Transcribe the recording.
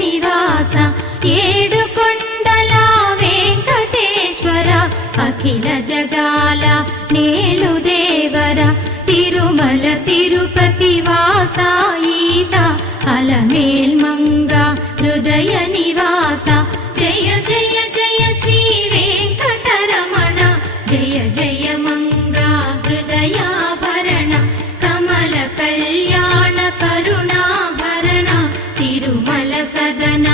నివాస ఏడుకొండల వెంకటేశ్వర అఖిల జగాల నేలు దేవర తిరుమల తిరుపతి వాస ఈస అలమేల్మంగ హృదయ నివాస జయ జయ జయ శ్రీ వెంకటరమణ జయ జయ మంగ హృదయాభరణ కమల కళ్యాణ కరుణాభరణ తిరుమల సదన